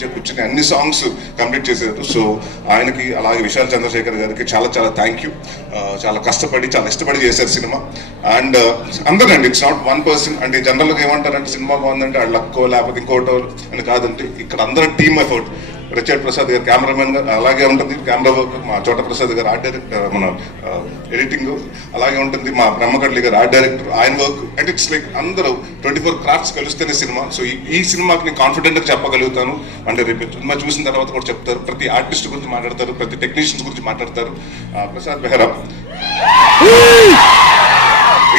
నుంచి కూర్చుని అన్ని సాంగ్స్ కంప్లీట్ చేశారు. సో ఆయనకి అలాగే విశాల్ చంద్రశేఖర్ గారికి చాలా చాలా థ్యాంక్ యూ. చాలా కష్టపడి చాలా ఇష్టపడి చేశారు సినిమా. అండ్ అందరండి, ఇట్స్ నాట్ వన్ పర్సన్. అంటే జనరల్గా ఏమంటారంటే సినిమా బాగుందంటే ఆ లక్కో లేకపోతే ఇంకోటో అని కాదంటే, ఇక్కడ అందరం టీమ్ ఎఫర్ట్. రిచర్డ్ ప్రసాద్ గారు కెమెరామెన్ గా అలాగే ఉంటుంది, కెమెరా వర్క్. మా చోట ప్రసాద్ గారు ఆర్ట్ డైరెక్టర్, మన ఎడిటింగ్ అలాగే ఉంటుంది. మా బ్రహ్మకడ్లి గారు ఆర్ట్ డైరెక్టర్, ఆయన వర్క్. అండ్ ఇట్స్ లైక్ అందరూ 24 క్రాఫ్ట్స్ కలిస్తేనే సినిమా. సో ఈ సినిమాకి నేను కాన్ఫిడెంట్గా చెప్పగలుగుతాను. అంటే రేపు సినిమా చూసిన తర్వాత కూడా చెప్తారు, ప్రతి ఆర్టిస్ట్ గురించి మాట్లాడతారు, ప్రతి టెక్నీషియన్స్ గురించి మాట్లాడతారు. ప్రసాద్ బెహ్రా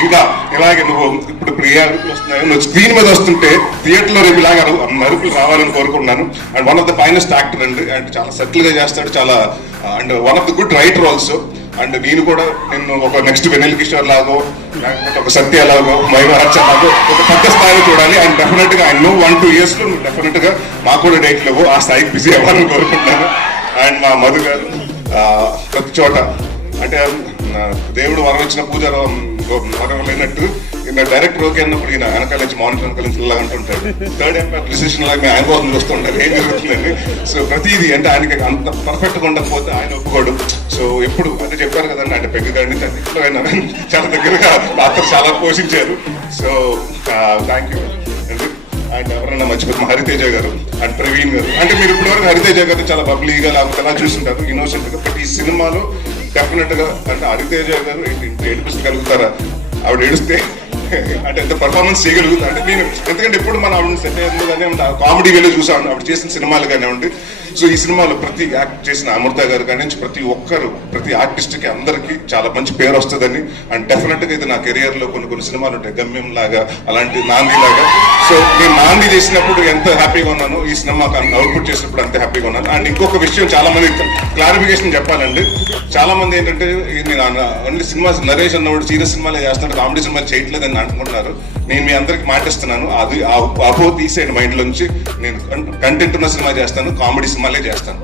ఇంకా ఇలాగే నువ్వు ఇప్పుడు ఏ అరుపులు వస్తున్నాయో, నువ్వు స్క్రీన్ మీద వస్తుంటే థియేటర్లో రేపు ఇలాగ అరుపులు రావాలని కోరుకుంటున్నాను. And one of the finest actor అండి, అండ్ చాలా సెటిల్గా చేస్తాడు, చాలా and one of the good writer also. And నేను కూడా నేను ఒక నెక్స్ట్ వెన్నెల కిషోర్ లాగో లేకపోతే ఒక సత్య లాగో మైవహర్చ లాగో ఒక పెద్ద స్థాయిలో చూడాలి. అండ్ డెఫినెట్గా ఐ నో 1-2 yearsలో నువ్వు డెఫినెట్గా మాకు కూడా డేట్ లేవు, ఆ స్థాయికి బిజీ అవ్వాలని కోరుకుంటున్నాను. అండ్ మా మధు గారు ప్రతి చోట అంటే దేవుడు వరం ఇచ్చిన పూజ వరం లేనట్టు డైరెక్టర్ ఓకే అన్నప్పుడు ఈయన వెనకాల నుంచి మానిటర్ వెనకాల నుంచి ఇలా అంటుంటాడు. థర్డ్ ఎంపైర్ డిసిషన్ లాగా ఆయన కోసం చూస్తుంటారు ఏం జరుగుతుందని. సో ప్రతిదీ అంటే ఆయనకి అంత పర్ఫెక్ట్గా ఉండకపోతే ఆయన ఒప్పుకోడు. సో ఎప్పుడు అంటే చెప్పారు కదండి, అంటే పెగ్గగాడి నుంచి అన్నింటిలో ఆయన చాలా దగ్గరగా పాత్ర చాలా పోషించారు. సో థ్యాంక్ యూ అండి. అండ్ ఎవరన్నా మర్చిపోతాం హరితేజ గారు అండ్ ప్రవీణ్ గారు. అంటే మీరు ఇప్పటివరకు హరితేజ గారు చాలా బబ్లీగా లేకపోతే ఎలా చూస్తుంటారు, ఇన్నోసెంట్గా. బట్ ఈ సినిమాలో డెఫినెట్గా అంటే హరితేజ గారు ఏడిపించగలుగుతారా, ఆవిడ ఏడిస్తే అంటే ఎంత పర్ఫార్మెన్స్ చేయగలుగుతా అంటే నేను, ఎందుకంటే ఎప్పుడు మన ఆవిడ సెట్ అయ్యింది కానీ కామెడీ వేలో చూసాను ఆవిడ చేసిన సినిమాలు కానివ్వండి. సో ఈ సినిమాలో ప్రతి యాక్ట్ చేసిన అమృత గారు కానీ ప్రతి ఒక్కరు ప్రతి ఆర్టిస్ట్కి అందరికీ చాలా మంచి పేరు వస్తుందని. అండ్ డెఫినెట్గా ఇది నా కెరియర్లో కొన్ని సినిమాలు ఉంటాయి, గమ్యం లాగా అలాంటి నాంది లాగా. సో నేను నాంది చేసినప్పుడు ఎంత హ్యాపీగా ఉన్నాను, ఈ సినిమాకి అవుట్పుట్ చేసినప్పుడు అంత హ్యాపీగా ఉన్నాను. అండ్ ఇంకొక విషయం చాలా మంది క్లారిఫికేషన్ చెప్పాలండి. చాలా మంది ఏంటంటే నేను ఓన్లీ సినిమా నరేష్ అన్నవాడు సీరియస్ సినిమాలే చేస్తున్నాడు, కామెడీ సినిమాలు చేయట్లేదని అనుకుంటున్నారు. నేను మీ అందరికి మాటిస్తున్నాను, అది అపో తీసేయండి మైండ్ నుంచి. నేను కంటెంట్ ఉన్న సినిమా చేస్తాను, కామెడీ సినిమాలే చేస్తాను.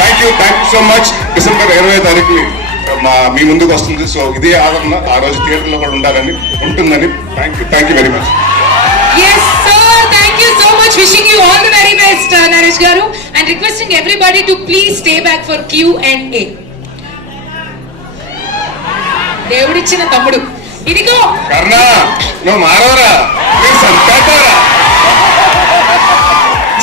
Thank you so much. December 20వ తారీఖు మీ ముందుకు వస్తుంది. సో ఇదే ఆదరణ ఆ రోజు థియేటర్లో కూడా ఉంటుందని. Thank you very much. Yes sir, thank you so much. Wishing you all the very best, Naresh garu, and requesting everybody to please stay back for Q&A. దేవుడిచ్చిన తమ్ముడు ఇదిగో కర్ణ, నువ్వు మారవరా,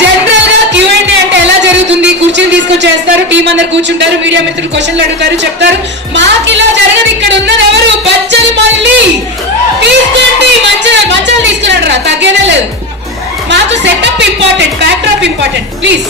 జనరల్ గా Q&A అంటే ఎలా జరుగుతుంది, కుర్చీలు తీసుకొచ్చేస్తారు, టీం అందరు కూర్చుంటారు, మీడియా మిత్రులు క్వశ్చన్లు అడుగుతారు, చెప్తారు. మాకు ఇలా జరగదు. ఇక్కడ ఉన్నది ఎవరు, బచ్చలి మళ్ళీ తీసుకోండి, మంచాలు తీసుకున్నాడు రా, తగ్గేనే లేదు. మాకు setup important, back drop important. Please